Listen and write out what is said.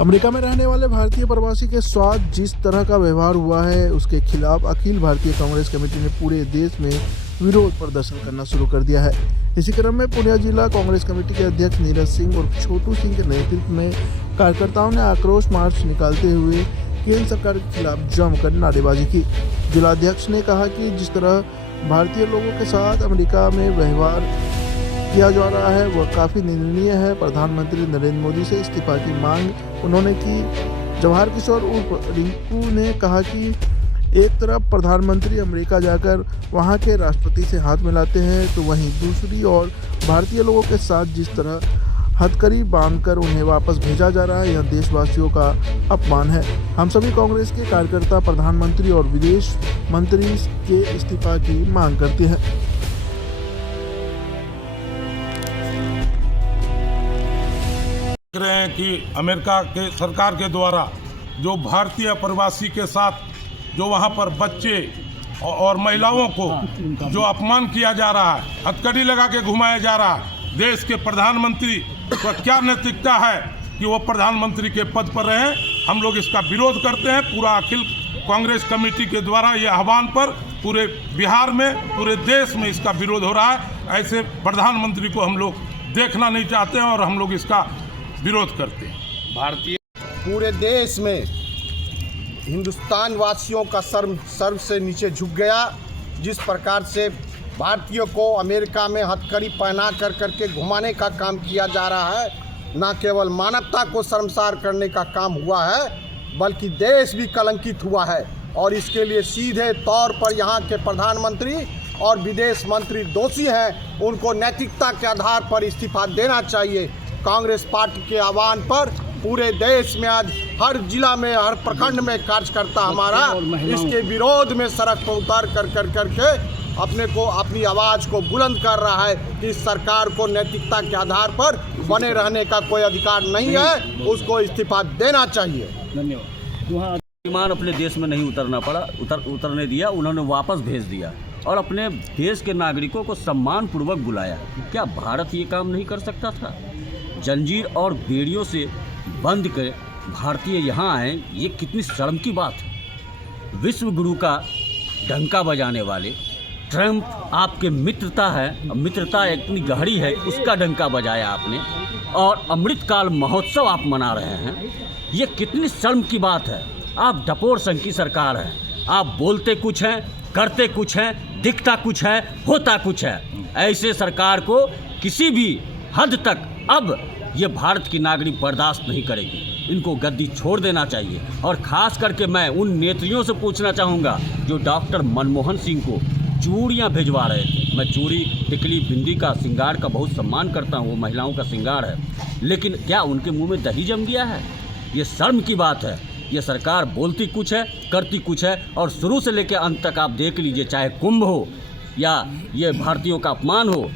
America में रहने वाले भारतीय प्रवासी के साथ जिस तरह का व्यवहार हुआ है उसके खिलाफ अखिल भारतीय कांग्रेस कमेटी ने पूरे देश में विरोध प्रदर्शन करना शुरू कर दिया है। इसी क्रम में पुनिया जिला कांग्रेस कमेटी के अध्यक्ष नीरज सिंह और छोटू सिंह के नेतृत्व में कार्यकर्ताओं ने आक्रोश मार्च निकालते हुए केंद्र सरकार के खिलाफ जमकर नारेबाजी की। जिलाध्यक्ष ने कहा कि जिस तरह भारतीय लोगों के साथ अमेरिका में व्यवहार किया जा रहा है वह काफ़ी निंदनीय है। प्रधानमंत्री नरेंद्र मोदी से इस्तीफा की मांग उन्होंने की। जवाहर किशोर उर्फ रिंकू ने कहा कि एक तरफ प्रधानमंत्री अमेरिका जाकर वहां के राष्ट्रपति से हाथ मिलाते हैं तो वहीं दूसरी ओर भारतीय लोगों के साथ जिस तरह हथकड़ी बांधकर उन्हें वापस भेजा जा रहा है यह देशवासियों का अपमान है। हम सभी कांग्रेस के कार्यकर्ता प्रधानमंत्री और विदेश मंत्री के इस्तीफा की मांग करते हैं। देख रहे हैं कि अमेरिका के सरकार के द्वारा जो भारतीय प्रवासी के साथ जो वहां पर बच्चे और महिलाओं को जो अपमान किया जा रहा है, हथकड़ी लगा के घुमाया जा रहा है। देश के प्रधानमंत्री का क्या नैतिकता है कि वो प्रधानमंत्री के पद पर रहे। हम लोग इसका विरोध करते हैं। पूरा अखिल कांग्रेस कमेटी के द्वारा ये आह्वान पर पूरे बिहार में, पूरे देश में इसका विरोध हो रहा है। ऐसे प्रधानमंत्री को हम लोग देखना नहीं चाहते हैं और हम लोग इसका विरोध करते हैं। भारतीय पूरे देश में हिंदुस्तान वासियों का सर से नीचे झुक गया। जिस प्रकार से भारतीयों को अमेरिका में हथकड़ी पहना करके घुमाने का काम किया जा रहा है, न केवल मानवता को शर्मसार करने का काम हुआ है बल्कि देश भी कलंकित हुआ है। और इसके लिए सीधे तौर पर यहाँ के प्रधानमंत्री और विदेश मंत्री दोषी हैं। उनको नैतिकता के आधार पर इस्तीफा देना चाहिए। कांग्रेस पार्टी के आह्वान पर पूरे देश में आज हर जिला में, हर प्रखंड में कार्यकर्ता हमारा इसके विरोध में सड़क पर उतर करके अपनी आवाज़ को बुलंद कर रहा है कि इस सरकार को नैतिकता के आधार पर बने रहने का कोई अधिकार नहीं है, उसको इस्तीफा देना चाहिए। धन्यवाद। वहाँ विमान अपने देश में नहीं उतरना पड़ा, उतरने दिया, उन्होंने वापस भेज दिया और अपने देश के नागरिकों को सम्मानपूर्वक बुलाया। क्या भारत ये काम नहीं कर सकता था? जंजीर और बेड़ियों से बंद कर भारतीय यहाँ आए, ये कितनी शर्म की बात है। विश्व गुरु का डंका बजाने वाले ट्रंप आपके मित्रता है, मित्रता इतनी गहरी है, उसका डंका बजाया आपने और अमृतकाल महोत्सव आप मना रहे हैं। ये कितनी शर्म की बात है। आप डपोर संघ की सरकार है, आप बोलते कुछ हैं, करते कुछ हैं, दिखता कुछ है, होता कुछ है। ऐसे सरकार को किसी भी हद तक अब ये भारत की नागरिक बर्दाश्त नहीं करेगी। इनको गद्दी छोड़ देना चाहिए। और ख़ास करके मैं उन नेत्रियों से पूछना चाहूँगा जो डॉक्टर मनमोहन सिंह को चूड़ियाँ भिजवा रहे थे। मैं चूड़ी, टिकली, बिंदी का श्रृंगार का बहुत सम्मान करता हूँ, वो महिलाओं का श्रृंगार है, लेकिन क्या उनके मुंह में दही जम गया है? ये शर्म की बात है। ये सरकार बोलती कुछ है, करती कुछ है और शुरू से लेकर अंत तक आप देख लीजिए, चाहे कुंभ हो या ये भारतीयों का अपमान हो,